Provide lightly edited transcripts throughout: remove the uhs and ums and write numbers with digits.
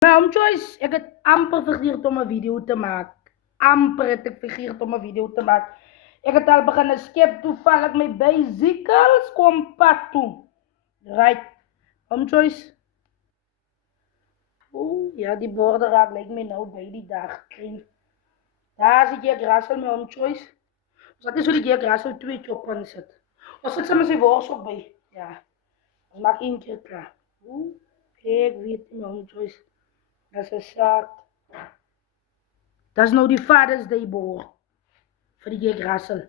Maar Joyce, ik heb amper vergeerd om een video te maken. Amper heb ik vergeerd om een video te maken. Ik heb al begonnen skip toevallig met bicycles kom pad toe. Right. Joyce. Oeh, ja, die borden raakt lijkt me nou bij die dag. Daar zit je grasel met Joyce. Dat is hoe die grasel twee choppen zit. Of zit ze met zijn worst ook bij. Ja. Dat maakt één keer klaar. Oeh, ik weet niet Joyce. Dat is een zaak. Dat is nou die Father's Day boor. Voor die grasel.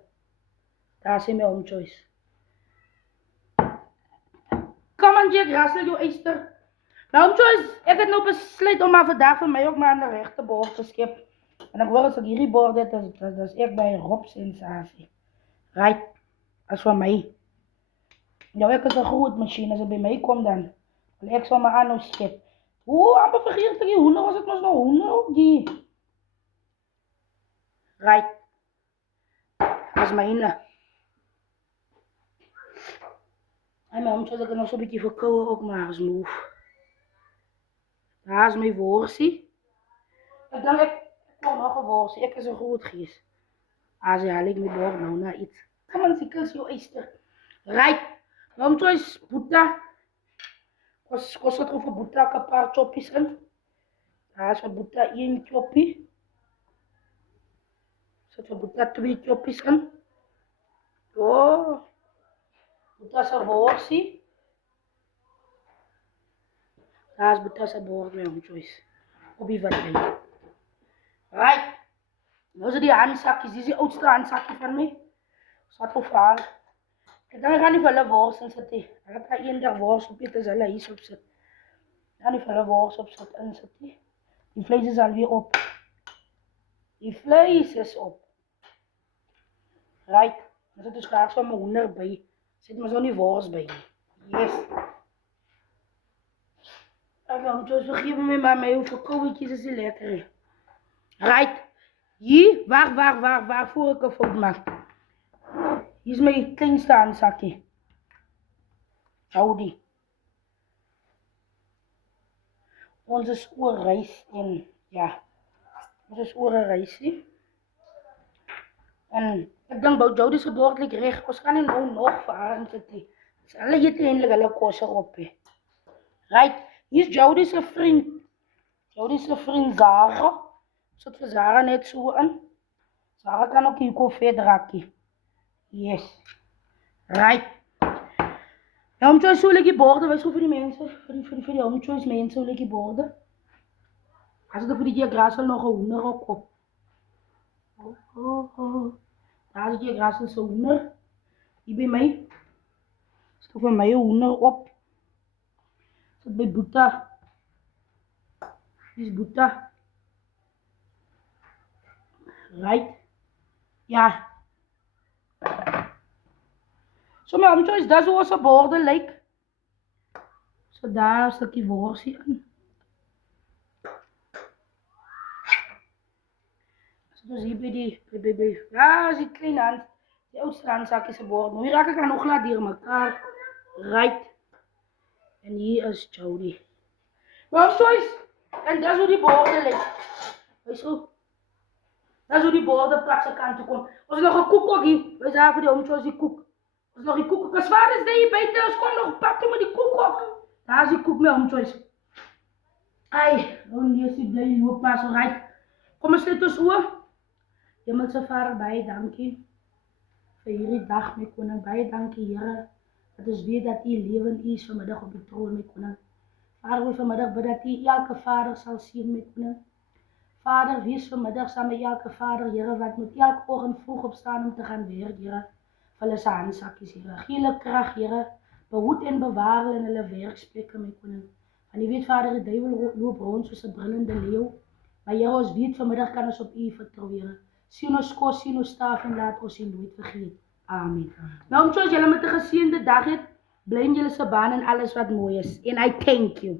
Daar zijn mijn Joyce. Kom aan, Jack Russell, je Easter. Nou, Joyce, ik heb nou besluit om maar vandaag voor mij ook maar aan de rechterboord te skippen. En dan word ik hierdie boord, dat is echt bij Rob sensatie. Right, dat is van mij. Nou, ik is een groot machine, als het bij mij komt dan. Wil ik zo maar aan nou skip. Oeh, amper vergeet ik die hoender, was het nog nou hoender ook die. Right, dat is mijn. En mijn omtje, dat ik nog zo'n beetje verkouden ook maar eens move. Daar is mijn worstje. Ik denk, ik kom nog een worstje. Ik is een groot geest. Als je haal ik me door nou naar iets. Kom aan, ziekels, joh, Easter. Right. Waarom choice boeta? Kost het over boeta een paar choppies in. Daar is van boeta 1 choppie. Zet van boeta 2 choppies in. Oh. Boeta is een worstje. Daar is boeta zijn boord met hem, choice. Op die van mij. Right. Nou zijn die handzakjes, die is die oudste handzakje van mij. Zat op haar. Ik denk, ik ga niet veel worst in zetten. Ik heb daar 1 dag worst op zitten, zal hij hier op zetten. Ik ga niet veel worst op zetten. Die vlees is alweer op. Die vlees is op. Right. Er zit dus graag zo'n hoender bij. Er zit maar zo'n worst bij. Yes. En dan dus vergeven me maar mee hoeveel kooltjes is die lekker. Right. Hier, waar voor ik een fout maak. Hier is mijn kleinste handzakje. Hou die. Onze oorrijs in, ja. Onze oorrijsje. En ik denk dat Jody zo doorlijk recht. We gaan nou nog varen zitten. Dus alle hier eindelijk alle kosten op. Right. Hier is Jody's vriend. Jody's vriend Zara. Zet voor Zara net zo aan. Zara kan ook hier koffie draken. Yes. Right. Ja, om Joyce zo lekker borden. Wij voor die mensen. Voor die om Joyce mensen zo lekker borden. Als er voor die grasel nog een hoender ook op. Oh. Daar zit je grasel zo hoender. Hier bij mij. Zit voor mij een hoender op. Zit bij Boeta. Dit is Boeta. Right. Ja. Zo mijn om Joyce, dat is hoe ze borden lijkt. Zo daar een stukje worstje aan. Dus hier bij die, ja, zie klein hand. Die oudste handzakjes geboren. Nu raak ik aan nog laat hier elkaar. Right. En hier is Jody. Waarom Joyce? En dat is hoe die borden ligt. Weet je zo? Dat is hoe die borden plat zijn kant toe komt. Was er nog een koek ook hier? Wij zagen voor die om Joyce die koek. Was er nog die koek? Als waar is die bij thuis? Kom nog pakken met die koek ook. Daar is die koek met om Joyce. Ai, dan is die blij loop maar zo right. Kom eens dit dus hoor. Hemelse Vader, baie dankie vir hierdie dag, my koning. Baie dankie, Here. Dat is weer dat U lewend is vanmiddag op die troon, my koning. Vader, we vanmiddag bid dat U elke vader sal sien, my koning. Vader, wees vanmiddag saam met elke vader, Here, wat moet elke oggend vroeg opstaan om te gaan werk, Here. Vir hulle se handsakkies, Here. Gee hulle krag, Here. Behoed en bewaar hulle in hulle werksplekke, my koning. En U weet, Vader, die duiwel loop rond soos 'n brullende leeu. Maar Here, ons weet vanmiddag kan ons op U vertrou, Here. Sien ons kos, sien ons staf en laat ons U nooit vergeet. Amen. Nou, om soos julle met 'n geseënde dag het, bly in julle se baan en alles wat mooi is. En I thank you.